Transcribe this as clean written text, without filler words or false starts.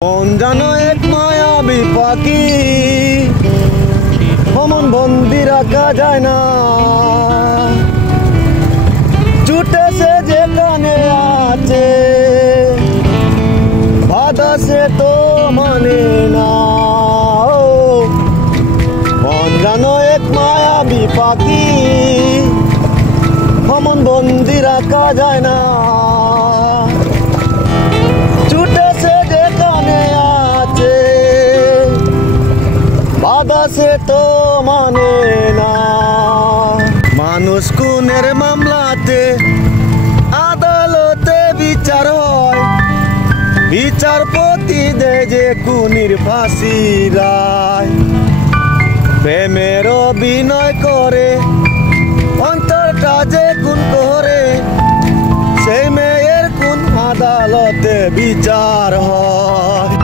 মন জানো এক মায়াবী পাখি, অমন বন্দি রাখা যায় না। ছুটেছে যেখানে আছে, বাধা সে তো মানে না। মন জানো এক মায়াবী পাখি, অমন বন্দি রাখা যায় না। সে তো মানে না। মানুষ খুনের মামলাতে আদালতে বিচার হয়, বিচারপতি দেয় যে খুনির ফাঁসি রায়। প্রেমের অভিনয় করে অন্তরটা যে খুন করে, সেই মেয়ের খুন আদালতে বিচার হয়।